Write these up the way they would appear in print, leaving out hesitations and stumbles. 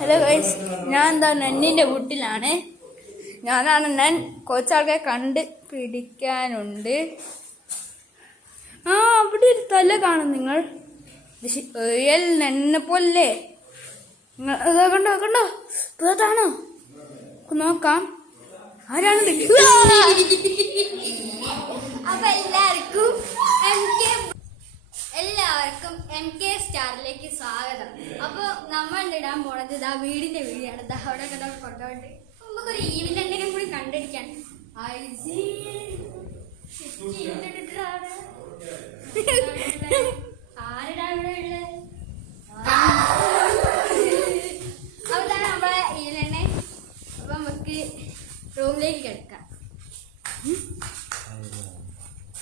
Hello guys, ഞാൻ എന്താ നന്നിന്റെ വീട്ടിലാണ്. ഞാൻ കുറച്ചാൾക്കാരെ കണ്ട് പിടിക്കാനുണ്ട്. അവിടെ ഒരു തല കാണും നിങ്ങൾ. റിയൽ നന്നെ പോലെ കണ്ടോ കണ്ടോ, അതാണോ? നോക്കാം ആരാണ്. അപ്പൊ എല്ലാവർക്കും MK സ്റ്റാറിലേക്ക് സ്വാഗതം. അപ്പൊ നമ്മൾ ഇടാൻ പോണത് ഇതാ വീടിന്റെ വീഡിയോ ആണ്. അവിടെ കൊണ്ടുപോയിട്ട് നമുക്കൊരു ഈവിൽ എന്തെങ്കിലും കൂടി കണ്ടിരിക്കാൻ. ആരുടെ അവിടെ ഉള്ളത്? അതാണ് നമ്മളെ ഈവിലെന്നെ. അപ്പൊ നമുക്ക് റൂമിലേക്ക് കിടക്കാം.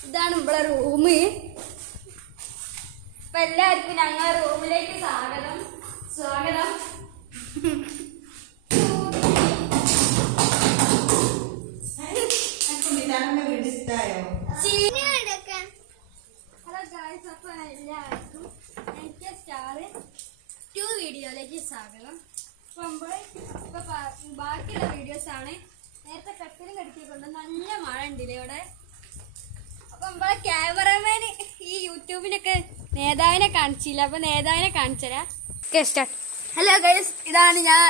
ഇതാണ് നമ്മളെ റൂം. അപ്പൊ എല്ലാവർക്കും ഞങ്ങൾ റൂമിലേക്ക് സ്വാഗതം. ഹലോ ഗായ്സ്, അപ്പൊ എല്ലാവർക്കും MK സ്റ്റാർ 2 വീഡിയോയിലേക്ക് സ്വാഗതം. അപ്പൊ ബാക്കിയുള്ള വീഡിയോസ് ആണ്. നേരത്തെ കട്ടിലും കടിക്കൊണ്ട് നല്ല മഴ ഉണ്ടല്ലേ ഇവിടെ. അപ്പൊ നമ്മളെ ക്യാമറമാന് ഈ യൂട്യൂബിലൊക്കെ നേതാവിനെ കാണിച്ചില്ല. അപ്പൊ നേതാവിനെ കാണിച്ചരാ. ഹലോ ഗൈസ്, ഇതാണ് ഞാൻ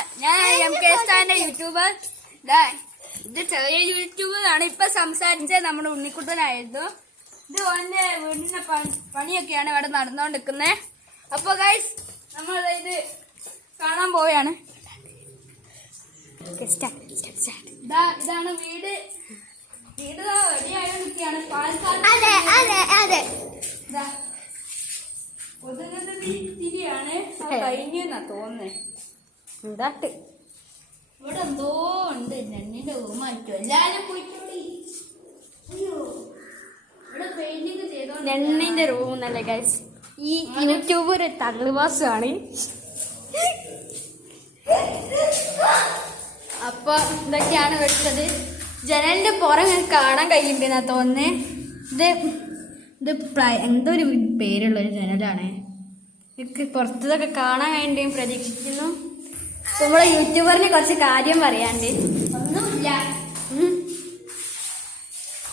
MK സ്റ്റാറിന്റെ യൂട്യൂബർ. ഇത് ചെറിയ യൂട്യൂബർ ആണ്. ഇപ്പൊ സംസാരിച്ച നമ്മുടെ ഉണ്ണിക്കുട്ടനായിരുന്നു. ഇത് ഓന്റെ വീടിന്റെ പണിയൊക്കെയാണ് ഇവിടെ നടന്നുകൊണ്ടിരിക്കുന്നത്. അപ്പൊ ഗൈസ്, നമ്മൾ ഇത് കാണാൻ പോവുകയാണ്. ഇതാണ് വീട്. റെഡിയായോണ്ടിരിക്കുകയാണ്. ഒതുങ്ങുന്നതിരിയാണ് കഴിഞ്ഞാ തോന്നുന്നേ. ഇവിടെ എന്തോ ഉണ്ട്. നന്നിന്റെ റൂം ആയിട്ടു എല്ലാരും പോയിട്ടോടി. ഇവിടെ പെയിന്റിങ് ചെയ്തോ. നന്നിന്റെ റൂം എന്നല്ലേ ഗൈസ്, ഈ യൂട്യൂബർ തള്ളുവാസാണ്. അപ്പൊ ഇതൊക്കെയാണ് വെച്ചത്. ജനലിന്റെ പുറം കാണാൻ കഴിയുണ്ടെന്നാ തോന്നുന്നേ. ഇത് എന്തോ ഒരു പേരുള്ളൊരു ജനലാണ്. എനിക്ക് പുറത്തതൊക്കെ കാണാൻ കഴിയുണ്ടെന്ന് പ്രതീക്ഷിക്കുന്നു. നമ്മളെ യൂട്യൂബറിനെ കുറച്ച് കാര്യം പറയാണ്ട്. ഒന്നുമില്ല.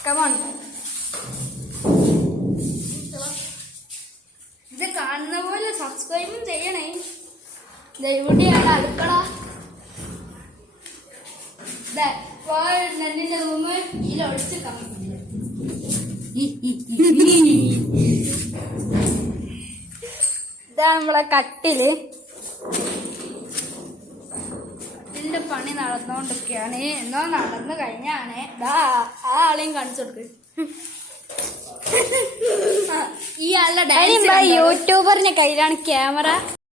കമോൺ. ഇത് കാണുന്ന പോലെ സബ്സ്ക്രൈബും ചെയ്യണേ. ഇവിടെയാണ് അടുക്കള. നന്നിന്റെ റൂം ഇതിലൊഴിച്ച് ഇതാണ് നമ്മളെ കട്ടില്. ഇതിന്റെ പണി നടന്നുകൊണ്ടൊക്കെയാണ്. എന്നോ നടന്നു കഴിഞ്ഞാണ്. ആ ആളെയും കാണിച്ചു കൊടുക്ക്. ഈ ആളുടെ യൂട്യൂബറിന്റെ കയ്യിലാണ് ക്യാമറ.